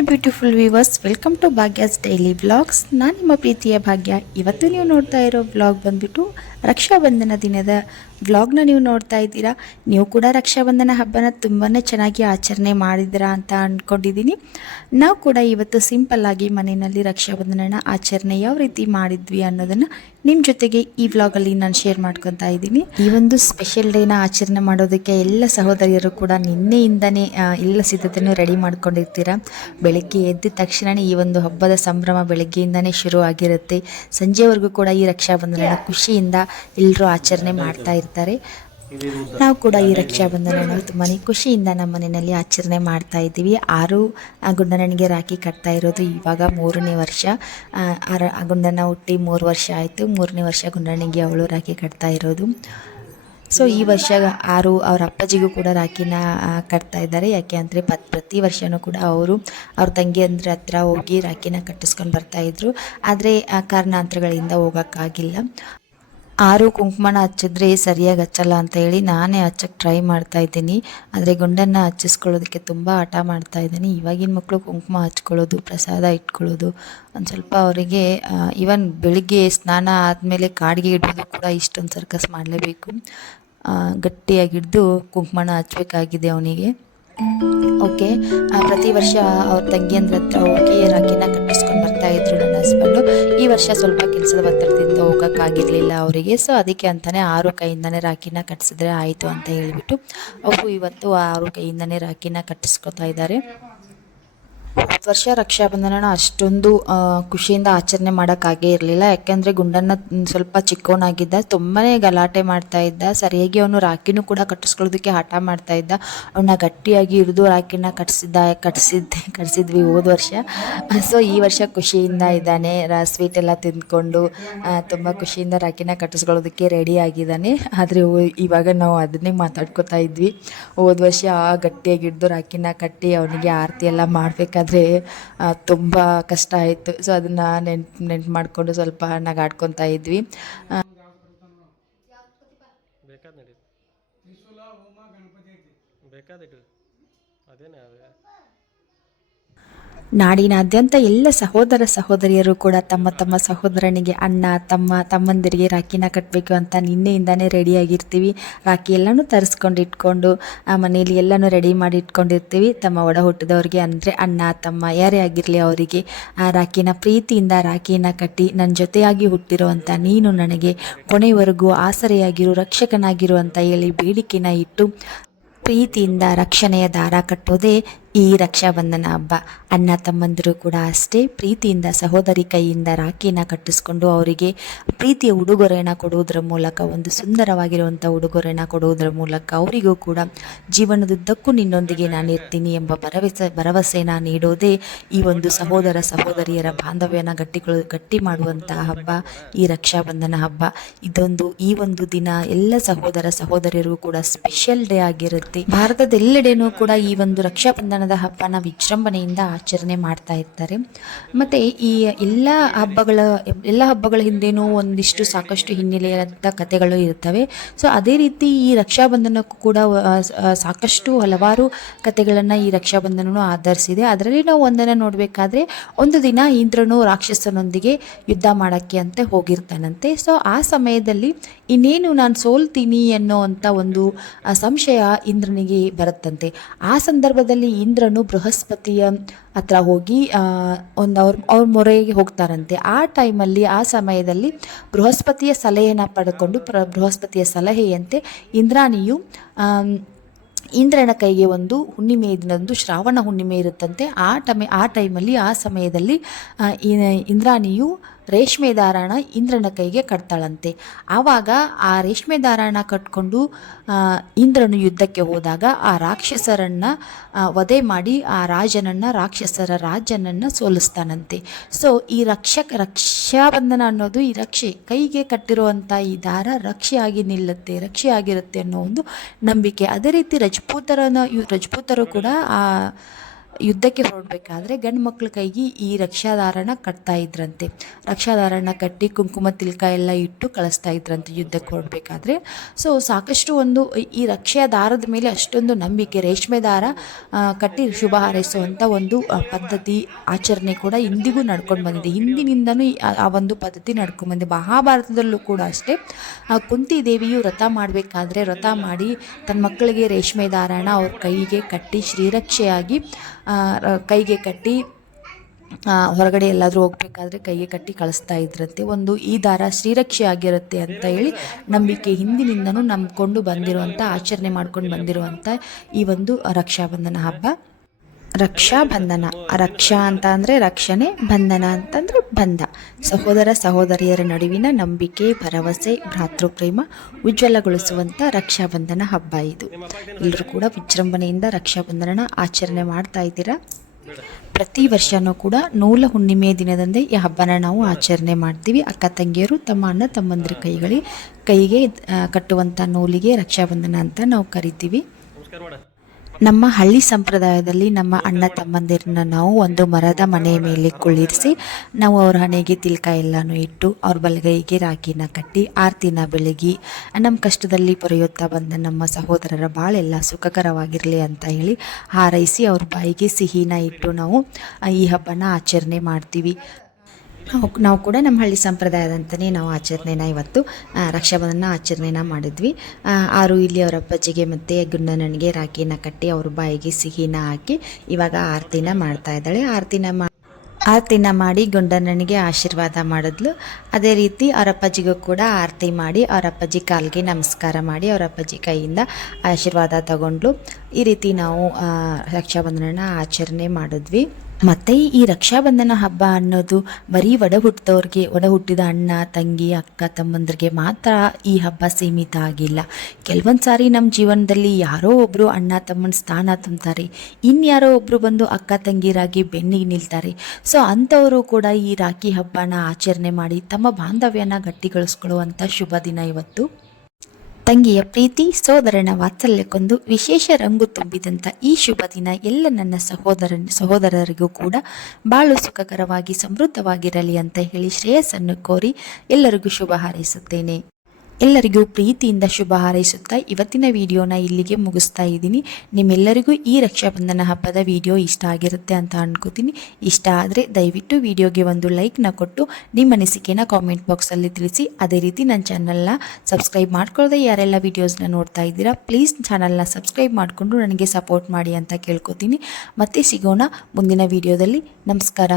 Beautiful viewers welcome to Bhagya's daily vlogs ನಾನು ನಿಮ್ಮ ಪ್ರೀತಿಯ ಭಾಗ್ಯ. ಇವತ್ತು ನೀವು ನೋಡ್ತಾ ಇರೋ ವ್ಲಾಗ್ ಬಂದ್ಬಿಟ್ಟು ರಕ್ಷಾಬಂಧನ ದಿನದ ವ್ಲಾಗ್ನ ನೀವು ನೋಡ್ತಾ ಇದ್ದೀರಾ? ನೀವು ಕೂಡ ರಕ್ಷಾಬಂಧನ ಹಬ್ಬನ ತುಂಬಾ ಚೆನ್ನಾಗಿ ಆಚರಣೆ ಮಾಡಿದ್ದೀರಾ ಅಂತ ಅಂದ್ಕೊಂಡಿದ್ದೀನಿ ನಾವು ಕೂಡ ಇವತ್ತು ಸಿಂಪಲ್ ಆಗಿ ಮನೆಯಲ್ಲಿ ರಕ್ಷಾಬಂಧನನ ಆಚರಣೆ ಯಾವ ರೀತಿ ಮಾಡಿದ್ವಿ ಅನ್ನೋದನ್ನು ನಿಮ್ಮ ಜೊತೆಗೆ ಈ ವ್ಲಾಗಲ್ಲಿ ನಾನು ಶೇರ್ ಮಾಡ್ಕೊತಾ ಇದ್ದೀನಿ. ಈ ಒಂದು ಸ್ಪೆಷಲ್ ಡೇನ ಆಚರಣೆ ಮಾಡೋದಕ್ಕೆ ಎಲ್ಲ ಸಹೋದರಿಯರು ಕೂಡ ನಿನ್ನೆಯಿಂದನೇ ಎಲ್ಲ ಸಿದ್ಧತೆಯನ್ನು ರೆಡಿ ಮಾಡ್ಕೊಂಡಿರ್ತೀರಾ? ಬೆಳಗ್ಗೆ ಎದ್ದ ತಕ್ಷಣವೇ ಈ ಒಂದು ಹಬ್ಬದ ಸಂಭ್ರಮ ಬೆಳಗ್ಗೆಯಿಂದನೇ ಶುರು ಆಗಿರುತ್ತೆ ಸಂಜೆವರೆಗೂ ಕೂಡ ಈ ರಕ್ಷಾಬಂಧನ ಖುಷಿಯಿಂದ ಎಲ್ಲರೂ ಆಚರಣೆ ಮಾಡ್ತಾ ಇರ್ತಾರೆ. ನಾವು ಕೂಡ ಈ ರಕ್ಷಾಬಂಧನ ತುಂಬಾ ಖುಷಿಯಿಂದ ನಮ್ಮ ಮನೆಯಲ್ಲಿ ಆಚರಣೆ ಮಾಡ್ತಾ ಇದ್ದೀವಿ. ಆರು ಗುಂಡನಿಗೆ ರಾಖಿ ಕಟ್ತಾ ಇರೋದು ಇವಾಗ ಮೂರನೇ ವರ್ಷ. ಆ, ಗುಂಡನ ಹುಟ್ಟಿ ಮೂರು ವರ್ಷ ಆಯಿತು. ಮೂರನೇ ವರ್ಷ ಗುಂಡನಿಗೆ ಅವಳು ರಾಖಿ ಕಟ್ತಾ ಇರೋದು. ಸೊ ಈ ವರ್ಷ ಆರು ಅವ್ರ ಅಪ್ಪಾಜಿಗೂ ಕೂಡ ರಾಖಿನ ಕಟ್ತಾ ಇದ್ದಾರೆ. ಯಾಕೆ ಅಂದರೆ ಪತ್ ಪ್ರತಿ ವರ್ಷವೂ ಕೂಡ ಅವರು ಅವ್ರ ತಂಗಿಯಂದ್ರ ಹತ್ರ ಹೋಗಿ ರಾಖಿನ ಕಟ್ಟಿಸ್ಕೊಂಡು ಬರ್ತಾ ಇದ್ರು. ಆದರೆ ಕಾರಣಾಂತರಗಳಿಂದ ಹೋಗೋಕ್ಕಾಗಿಲ್ಲ. ಆರು ಕುಂಕುಮನ ಹಚ್ಚಿದ್ರೆ ಸರಿಯಾಗಿ ಹಚ್ಚಲ್ಲ ಅಂತ ಹೇಳಿ ನಾನೇ ಹಚ್ಚಕ್ಕೆ ಟ್ರೈ ಮಾಡ್ತಾ ಇದ್ದೀನಿ. ಆದರೆ ಗುಂಡನ್ನು ಹಚ್ಚಿಸ್ಕೊಳ್ಳೋದಕ್ಕೆ ತುಂಬ ಹಠ ಮಾಡ್ತಾ ಇದ್ದೀನಿ. ಇವಾಗಿನ ಮಕ್ಕಳು ಕುಂಕುಮ ಹಚ್ಕೊಳ್ಳೋದು, ಪ್ರಸಾದ ಇಟ್ಕೊಳ್ಳೋದು, ಒಂದು ಸ್ವಲ್ಪ ಅವರಿಗೆ ಇವನ್ ಬೆಳಿಗ್ಗೆ ಸ್ನಾನ ಆದಮೇಲೆ ಕಾಡಿಗೆ ಇಡೋದು ಕೂಡ ಇಷ್ಟೊಂದು ಸರ್ಕಸ್ ಮಾಡಲೇಬೇಕು. ಗಟ್ಟಿಯಾಗಿ ಹಿಡ್ದು ಕುಂಕುಮನ ಹಚ್ಬೇಕಾಗಿದೆ ಅವನಿಗೆ. ಓಕೆ ಪ್ರತಿ ವರ್ಷ ಅವ್ರ ತಂಗಿಯಂದ್ರ ಹತ್ರ ಹೋಗಿ ರಾಖಿನ ಕಟ್ಟಿಸ್ಕೊಂಡು ಬರ್ತಾ ಇದ್ರು. ನನ್ನ ಹಸ್ಬೆಂಡು ಈ ವರ್ಷ ಸ್ವಲ್ಪ ಕೆಲಸದ ಒತ್ತಡದಿಂದ ಹೋಗೋಕ್ಕಾಗಿರಲಿಲ್ಲ ಅವರಿಗೆ. ಸೊ ಅದಕ್ಕೆ ಅಂತಾನೆ ಆರು ಕೈಯಿಂದನೇ ರಾಖಿನ ಕಟ್ಟಿಸಿದ್ರೆ ಆಯಿತು ಅಂತ ಹೇಳಿಬಿಟ್ಟು ಅವರು ಇವತ್ತು ಆರು ಕೈಯಿಂದನೇ ರಾಖಿನ ಕಟ್ಟಿಸ್ಕೊತಾ ಇದ್ದಾರೆ. ವರ್ಷ ರಕ್ಷಾಬಂಧನನ ಅಷ್ಟೊಂದು ಖುಷಿಯಿಂದ ಆಚರಣೆ ಮಾಡೋಕ್ಕಾಗೇ ಇರಲಿಲ್ಲ. ಯಾಕೆಂದರೆ ಗುಂಡನ್ನ ಸ್ವಲ್ಪ ಚಿಕ್ಕವನಾಗಿದ್ದ ತುಂಬಾ ಗಲಾಟೆ ಮಾಡ್ತಾ ಇದ್ದ, ಸರಿಯಾಗಿ ಅವನು ರಾಖಿನೂ ಕೂಡ ಕಟ್ಟಿಸ್ಕೊಳ್ಳೋದಕ್ಕೆ ಹಠ ಮಾಡ್ತಾ ಇದ್ದ. ಅವನ್ನ ಗಟ್ಟಿಯಾಗಿ ಹಿಡಿದು ರಾಖಿನ ಕಟ್ಸಿದ್ದ, ಕಟ್ಸಿದ್ದೆ, ಕಟ್ಸಿದ್ವಿ ಹೋದ ವರ್ಷ. ಸೊ ಈ ವರ್ಷ ಖುಷಿಯಿಂದ ಇದ್ದಾನೆ, ರಾ ಸ್ವೀಟ್ ಎಲ್ಲ ತಿಂದ್ಕೊಂಡು ತುಂಬ ಖುಷಿಯಿಂದ ರಾಖಿನ ಕಟ್ಟಿಸ್ಕೊಳ್ಳೋದಕ್ಕೆ ರೆಡಿ ಆಗಿದ್ದಾನೆ. ಆದರೆ ಇವಾಗ ನಾವು ಅದನ್ನೇ ಮಾತಾಡ್ಕೊತಾ ಇದ್ವಿ. ಹೋದ ವರ್ಷ ಗಟ್ಟಿಯಾಗಿ ಹಿಡ್ದು ರಾಖಿನ ಕಟ್ಟಿ ಅವನಿಗೆ ಆರತಿ ಎಲ್ಲ ಮಾಡಬೇಕಾದ್ರೆ ತುಂಬ ಕಷ್ಟ ಆಯಿತು. ಸೊ ಅದನ್ನು ನೆಂಟ್ ನೆನ್ಪು ಮಾಡಿಕೊಂಡು ಸ್ವಲ್ಪ ನಗಾಡ್ಕೊತಾ ಇದ್ವಿ. ಅದೇನೇ ಅದೇ. ನಾಡಿನಾದ್ಯಂತ ಎಲ್ಲ ಸಹೋದರ ಸಹೋದರಿಯರು ಕೂಡ ತಮ್ಮ ತಮ್ಮ ಸಹೋದರನಿಗೆ ಅಣ್ಣ, ತಮ್ಮ ತಮ್ಮಂದಿರಿಗೆ ರಾಖಿನ ಕಟ್ಟಬೇಕು ಅಂತ ನಿನ್ನೆಯಿಂದಾನೇ ರೆಡಿಯಾಗಿರ್ತೀವಿ ರಾಖಿ ಎಲ್ಲನೂ ತರಿಸ್ಕೊಂಡು ಇಟ್ಕೊಂಡು, ಆ ಮನೆಯಲ್ಲಿ ಎಲ್ಲನೂ ರೆಡಿ ಮಾಡಿ ಇಟ್ಕೊಂಡಿರ್ತೀವಿ. ತಮ್ಮ ಒಡ ಹುಟ್ಟಿದವ್ರಿಗೆ ಅಂದರೆ ಅಣ್ಣ, ತಮ್ಮ ಯಾರೇ ಆಗಿರಲಿ ಅವರಿಗೆ, ಆ ರಾಖಿನ ಪ್ರೀತಿಯಿಂದ ರಾಖಿನ ಕಟ್ಟಿ ನನ್ನ ಜೊತೆಯಾಗಿ ಹುಟ್ಟಿರುವಂಥ ನೀನು ನನಗೆ ಕೊನೆವರೆಗೂ ಆಸರೆಯಾಗಿರು, ರಕ್ಷಕನಾಗಿರು ಅಂತ ಹೇಳಿ ಬೇಡಿಕೆನ ಇಟ್ಟು ಪ್ರೀತಿಯಿಂದ ರಕ್ಷಣೆಯ ದಾರ ಕಟ್ಟೋದೇ ಈ ರಕ್ಷಾಬಂಧನ ಹಬ್ಬ. ಅಣ್ಣ ತಮ್ಮಂದಿರು ಕೂಡ ಅಷ್ಟೇ ಪ್ರೀತಿಯಿಂದ, ಸಹೋದರಿ ಕೈಯಿಂದ ರಾಖಿನ ಕಟ್ಟಿಸ್ಕೊಂಡು ಅವರಿಗೆ ಪ್ರೀತಿಯ ಉಡುಗೊರೆಯನ್ನು ಕೊಡುವುದರ ಮೂಲಕ, ಒಂದು ಸುಂದರವಾಗಿರುವಂಥ ಉಡುಗೊರೆಯನ್ನು ಕೊಡುವುದರ ಮೂಲಕ ಅವರಿಗೂ ಕೂಡ ಜೀವನದುದ್ದಕ್ಕೂ ನಿನ್ನೊಂದಿಗೆ ನಾನು ಇರ್ತೀನಿ ಎಂಬ ಭರವಸೆ ಭರವಸೆನ ನೀಡೋದೇ ಈ ಒಂದು ಸಹೋದರ, ಸಹೋದರಿಯರ ಬಾಂಧವ್ಯನ ಗಟ್ಟಿಗಳು, ಗಟ್ಟಿ ಮಾಡುವಂಥ ಹಬ್ಬ, ಈ ರಕ್ಷಾಬಂಧನ ಹಬ್ಬ. ಇದೊಂದು, ಈ ಒಂದು ದಿನ ಎಲ್ಲ ಸಹೋದರ, ಸಹೋದರಿಯರಿಗೂ ಕೂಡ ಸ್ಪೆಷಲ್ ಡೇ ಆಗಿರುತ್ತೆ. ಭಾರತದೆಲ್ಲೆಡೆನೂ ಕೂಡ ಈ ಒಂದು ರಕ್ಷಾಬಂಧನದ ಹಬ್ಬನ ವಿಜೃಂಭಣೆಯಿಂದ ಆಚರಣೆ ಮಾಡ್ತಾ ಇರ್ತಾರೆ ಮತ್ತು ಈ ಎಲ್ಲ ಹಬ್ಬಗಳ ಎಲ್ಲ ಹಬ್ಬಗಳ ಹಿಂದೆನೂ ಒಂದಿಷ್ಟು ಸಾಕಷ್ಟು ಹಿನ್ನೆಲೆಯಾದ ಕಥೆಗಳು ಇರ್ತವೆ ಸೊ ಅದೇ ರೀತಿ ಈ ರಕ್ಷಾಬಂಧನಕ್ಕೂ ಕೂಡ ಸಾಕಷ್ಟು ಹಲವಾರು ಕಥೆಗಳನ್ನು ಈ ರಕ್ಷಾಬಂಧನನು ಆಧರಿಸಿದೆ. ಅದರಲ್ಲಿ ನಾವು ಒಂದನ್ನು ನೋಡಬೇಕಾದ್ರೆ, ಒಂದು ದಿನ ಇಂದ್ರನು ರಾಕ್ಷಸನೊಂದಿಗೆ ಯುದ್ಧ ಮಾಡೋಕ್ಕೆ ಅಂತ ಹೋಗಿರ್ತಾನಂತೆ. ಸೊ ಆ ಸಮಯದಲ್ಲಿ ಇನ್ನೇನು ನಾನು ಸೋಲ್ತೀನಿ ಅನ್ನೋ ಅಂಥ ಒಂದು ಸಂಶಯ ಇಂದ್ರನಿಗೆ ಬರುತ್ತಂತೆ. ಆ ಸಂದರ್ಭದಲ್ಲಿ ಇಂದ್ರನು ಬೃಹಸ್ಪತಿಯ ಹತ್ರ ಹೋಗಿ ಒಂದು ಅವ್ರ ಅವ್ರ ಮೊರೆಗೆ ಹೋಗ್ತಾರಂತೆ. ಆ ಟೈಮಲ್ಲಿ, ಆ ಸಮಯದಲ್ಲಿ ಬೃಹಸ್ಪತಿಯ ಸಲಹೆಯನ್ನು ಪಡ್ಕೊಂಡು ಬೃಹಸ್ಪತಿಯ ಸಲಹೆಯಂತೆ ಇಂದ್ರಾಣಿಯು ಇಂದ್ರನ ಕೈಗೆ ಒಂದು ಹುಣ್ಣಿಮೆ ದಿನದಂದು ಶ್ರಾವಣ ಹುಣ್ಣಿಮೆ ಇರುತ್ತಂತೆ. ಆ ಟಮೆ, ಆ ಟೈಮಲ್ಲಿ, ಆ ಸಮಯದಲ್ಲಿ ಇಂದ್ರಾಣಿಯು ರೇಷ್ಮೆ ದಾರಾಣ ಇಂದ್ರನ ಕೈಗೆ ಕಟ್ತಾಳಂತೆ. ಆವಾಗ ಆ ರೇಷ್ಮೆ ದಾರಾಣ ಕಟ್ಕೊಂಡು ಇಂದ್ರನು ಯುದ್ಧಕ್ಕೆ ಹೋದಾಗ ಆ ರಾಕ್ಷಸರನ್ನು ವಧೆ ಮಾಡಿ ಆ ರಾಜನನ್ನು, ರಾಕ್ಷಸರ ರಾಜನನ್ನು ಸೋಲಿಸ್ತಾನಂತೆ. ಸೊ ಈ ರಕ್ಷಕ, ರಕ್ಷಾಬಂಧನ ಅನ್ನೋದು ಈ ರಕ್ಷೆ, ಕೈಗೆ ಕಟ್ಟಿರುವಂಥ ಈ ದಾರ ರಕ್ಷೆಯಾಗಿ ನಿಲ್ಲುತ್ತೆ, ರಕ್ಷೆಯಾಗಿರುತ್ತೆ ಅನ್ನೋ ಒಂದು ನಂಬಿಕೆ. ಅದೇ ರೀತಿ ರಜಪೂತರನ ರಜಪೂತರು ಕೂಡ ಆ ಯುದ್ಧಕ್ಕೆ ಹೊರಡಬೇಕಾದ್ರೆ ಗಂಡು ಮಕ್ಕಳ ಕೈಗೆ ಈ ರಕ್ಷಾದಾರನ ಕಟ್ತಾ ಇದ್ರಂತೆ. ರಕ್ಷಾದಾರನ ಕಟ್ಟಿ ಕುಂಕುಮ ತಿಲಕ ಎಲ್ಲ ಇಟ್ಟು ಕಳಿಸ್ತಾ ಇದ್ರಂತೆ ಯುದ್ಧಕ್ಕೆ ಹೊರಡಬೇಕಾದ್ರೆ. ಸೊ ಸಾಕಷ್ಟು ಒಂದು ಈ ರಕ್ಷಾಧಾರದ ಮೇಲೆ ಅಷ್ಟೊಂದು ನಂಬಿಕೆ, ರೇಷ್ಮೆ ದಾರ ಕಟ್ಟಿ ಶುಭ ಹಾರೈಸುವಂಥ ಒಂದು ಪದ್ಧತಿ ಆಚರಣೆ ಕೂಡ ಇಂದಿಗೂ ನಡ್ಕೊಂಡು ಬಂದಿದೆ. ಹಿಂದಿನಿಂದನೂ ಆ- ಒಂದು ಪದ್ಧತಿ ನಡ್ಕೊಂಡು ಬಂದಿದೆ. ಮಹಾಭಾರತದಲ್ಲೂ ಕೂಡ ಅಷ್ಟೇ. ಕುಂತಿ ದೇವಿಯು ವ್ರತ ಮಾಡಬೇಕಾದ್ರೆ ವ್ರತ ಮಾಡಿ ತನ್ನ ಮಕ್ಕಳಿಗೆ ರೇಷ್ಮೆ ದಾರನ ಅವ್ರ ಕೈಗೆ ಕಟ್ಟಿ ಶ್ರೀರಕ್ಷೆಯಾಗಿ ಕೈಗೆ ಕಟ್ಟಿ ಹೊರಗಡೆ ಎಲ್ಲಾದರೂ ಹೋಗಬೇಕಾದ್ರೆ ಕೈಗೆ ಕಟ್ಟಿ ಕಳಿಸ್ತಾ ಇದ್ರಂತೆ. ಒಂದು ಈ ದಾರ ಶ್ರೀರಕ್ಷೆ ಆಗಿರುತ್ತೆ ಅಂತ ಹೇಳಿ ನಂಬಿಕೆ ಹಿಂದಿನಿಂದನೂ ನಂಬಿಕೊಂಡು ಬಂದಿರುವಂಥ ಆಚರಣೆ ಮಾಡ್ಕೊಂಡು ಬಂದಿರುವಂಥ ಈ ಒಂದು ರಕ್ಷಾಬಂಧನ ಹಬ್ಬ. ರಕ್ಷಾಬಂಧನ. ರಕ್ಷಾ ಅಂತ ಅಂದರೆ ರಕ್ಷಣೆ, ಬಂಧನ ಅಂತಂದರೆ ಬಂಧ ಸಹೋದರ ಸಹೋದರಿಯರ ನಡುವಿನ ನಂಬಿಕೆ, ಭರವಸೆ, ಭ್ರಾತೃಪ್ರೇಮ ಉಜ್ವಲಗೊಳಿಸುವಂಥ ರಕ್ಷಾಬಂಧನ ಹಬ್ಬ ಇದು. ಎಲ್ಲರೂ ಕೂಡ ವಿಜೃಂಭಣೆಯಿಂದ ರಕ್ಷಾಬಂಧನ ಆಚರಣೆ ಮಾಡ್ತಾ ಇದ್ದೀರಾ? ಪ್ರತಿ ವರ್ಷನೂ ಕೂಡ ನೂಲ ಹುಣ್ಣಿಮೆ ದಿನದಂದೇ ಈ ಹಬ್ಬನ ನಾವು ಆಚರಣೆ ಮಾಡ್ತೀವಿ. ಅಕ್ಕ ತಂಗಿಯರು ತಮ್ಮ ಅಣ್ಣ ತಮ್ಮಂದಿರ ಕೈಗಳಿಗೆ, ಕೈಗೆ ಕಟ್ಟುವಂಥ ನೂಲಿಗೆ ರಕ್ಷಾಬಂಧನ ಅಂತ ನಾವು ಕರಿತೀವಿ. ನಮ್ಮ ಹಳ್ಳಿ ಸಂಪ್ರದಾಯದಲ್ಲಿ ನಮ್ಮ ಅಣ್ಣ ತಮ್ಮಂದಿರನ್ನ ನಾವು ಒಂದು ಮರದ ಮನೆಯ ಮೇಲೆ ಕುಳ್ಳಿರಿಸಿ ನಾವು ಅವ್ರ ಹಣೆಗೆ ತಿಲ್ಕ ಎಲ್ಲನೂ ಇಟ್ಟು, ಅವ್ರ ಬಲಗೈಗೆ ರಾಖಿನ ಕಟ್ಟಿ, ಆರತಿನ ಬೆಳಗಿ ನಮ್ಮ ಕಷ್ಟದಲ್ಲಿ ಪೊರೆಯುತ್ತಾ ಬಂದ ನಮ್ಮ ಸಹೋದರರ ಬಾಳೆಲ್ಲ ಸುಖಕರವಾಗಿರಲಿ ಅಂತ ಹೇಳಿ ಹಾರೈಸಿ ಅವ್ರ ಬಾಯಿಗೆ ಸಿಹಿನ ಇಟ್ಟು ನಾವು ಈ ಹಬ್ಬನ ಆಚರಣೆ ಮಾಡ್ತೀವಿ. ನಾವು ನಾವು ಕೂಡ ನಮ್ಮ ಹಳ್ಳಿ ಸಂಪ್ರದಾಯದಂತಲೇ ನಾವು ಆಚರಣೆನ ಇವತ್ತು ರಕ್ಷಾಬಂಧನ ಆಚರಣೆನ ಮಾಡಿದ್ವಿ. ಆರು ಇಲ್ಲಿ ಅವರ ಅಪ್ಪಾಜಿಗೆ ಮತ್ತು ಗುಂಡನನಿಗೆ ರಾಖಿನ ಕಟ್ಟಿ ಅವ್ರ ಬಾಯಿಗೆ ಸಿಹಿನ ಹಾಕಿ ಇವಾಗ ಆರತಿನ ಮಾಡ್ತಾ ಇದ್ದಾಳೆ. ಆರತಿನ ಮಾ, ಆರತಿನ ಮಾಡಿ ಗುಂಡನನಿಗೆ ಆಶೀರ್ವಾದ ಮಾಡಿದ್ಲು. ಅದೇ ರೀತಿ ಅವರಪ್ಪಾಜಿಗೂ ಕೂಡ ಆರತಿ ಮಾಡಿ ಅವರಪ್ಪಾಜಿ ಕಾಲಿಗೆ ನಮಸ್ಕಾರ ಮಾಡಿ ಅವರಪ್ಪಾಜಿ ಕೈಯಿಂದ ಆಶೀರ್ವಾದ ತಗೊಂಡ್ಲು. ಈ ರೀತಿ ನಾವು ರಕ್ಷಾಬಂಧನನ ಆಚರಣೆ ಮಾಡಿದ್ವಿ. ಮತ್ತು ಈ ರಕ್ಷಾಬಂಧನ ಹಬ್ಬ ಅನ್ನೋದು ಬರೀ ಒಡ ಹುಟ್ಟಿದವ್ರಿಗೆ ಒಡ ಹುಟ್ಟಿದ ಅಣ್ಣ, ತಂಗಿ, ಅಕ್ಕ, ತಮ್ಮಂದ್ರಿಗೆ ಮಾತ್ರ ಈ ಹಬ್ಬ ಸೀಮಿತ ಆಗಿಲ್ಲ. ಕೆಲವೊಂದು ಸಾರಿ ನಮ್ಮ ಜೀವನದಲ್ಲಿ ಯಾರೋ ಒಬ್ಬರು ಅಣ್ಣ, ತಮ್ಮನ ಸ್ಥಾನ ತುಂಬ್ತಾರೆ. ಇನ್ಯಾರೋ ಒಬ್ಬರು ಬಂದು ಅಕ್ಕ, ತಂಗಿರಾಗಿ ಬೆನ್ನಿಗೆ ನಿಲ್ತಾರೆ. ಸೊ, ಅಂಥವರು ಕೂಡ ಈ ರಾಖಿ ಹಬ್ಬನ ಆಚರಣೆ ಮಾಡಿ ತಮ್ಮ ಬಾಂಧವ್ಯನ ಗಟ್ಟಿಗೊಳಿಸ್ಕೊಳ್ಳುವಂಥ ಶುಭ ದಿನ ಇವತ್ತು. ತಂಗಿಯ ಪ್ರೀತಿ, ಸೋದರನ ವಾತ್ಸಲ್ಯಕ್ಕೊಂದು ವಿಶೇಷ ರಂಗು ತುಂಬಿದಂಥ ಈ ಶುಭ ದಿನ ಎಲ್ಲ ನನ್ನ ಸಹೋದರ ಸಹೋದರರಿಗೂ ಕೂಡ ಬಾಳು ಸುಖಕರವಾಗಿ ಸಮೃದ್ಧವಾಗಿರಲಿ ಅಂತ ಹೇಳಿ ಶ್ರೇಯಸ್ಸನ್ನು ಕೋರಿ ಎಲ್ಲರಿಗೂ ಶುಭ ಹಾರೈಸುತ್ತೇನೆ. ಎಲ್ಲರಿಗೂ ಪ್ರೀತಿಯಿಂದ ಶುಭ ಹಾರೈಸುತ್ತಾ ಇವತ್ತಿನ ವಿಡಿಯೋನ ಇಲ್ಲಿಗೆ ಮುಗಿಸ್ತಾ ಇದ್ದೀನಿ. ನಿಮ್ಮೆಲ್ಲರಿಗೂ ಈ ರಕ್ಷಾಬಂಧನ ಹಬ್ಬದ ವಿಡಿಯೋ ಇಷ್ಟ ಆಗಿರುತ್ತೆ ಅಂತ ಅಂದ್ಕೋತೀನಿ ಇಷ್ಟ ಆದರೆ ದಯವಿಟ್ಟು ವಿಡಿಯೋಗೆ ಒಂದು ಲೈಕ್ನ ಕೊಟ್ಟು ನಿಮ್ಮ ಅನಿಸಿಕೆನ ಕಾಮೆಂಟ್ ಬಾಕ್ಸಲ್ಲಿ ತಿಳಿಸಿ. ಅದೇ ರೀತಿ ನನ್ನ ಚಾನಲ್ನ ಸಬ್ಸ್ಕ್ರೈಬ್ ಮಾಡ್ಕೊಳ್ಳದೆ ಯಾರೆಲ್ಲ ವಿಡಿಯೋಸ್ನ ನೋಡ್ತಾ ಇದ್ದೀರಾ ಪ್ಲೀಸ್ ಚಾನಲ್ನ ಸಬ್ಸ್ಕ್ರೈಬ್ ಮಾಡಿಕೊಂಡು ನನಗೆ ಸಪೋರ್ಟ್ ಮಾಡಿ ಅಂತ ಕೇಳ್ಕೊತೀನಿ. ಮತ್ತೆ ಸಿಗೋಣ ಮುಂದಿನ ವಿಡಿಯೋದಲ್ಲಿ. ನಮಸ್ಕಾರ.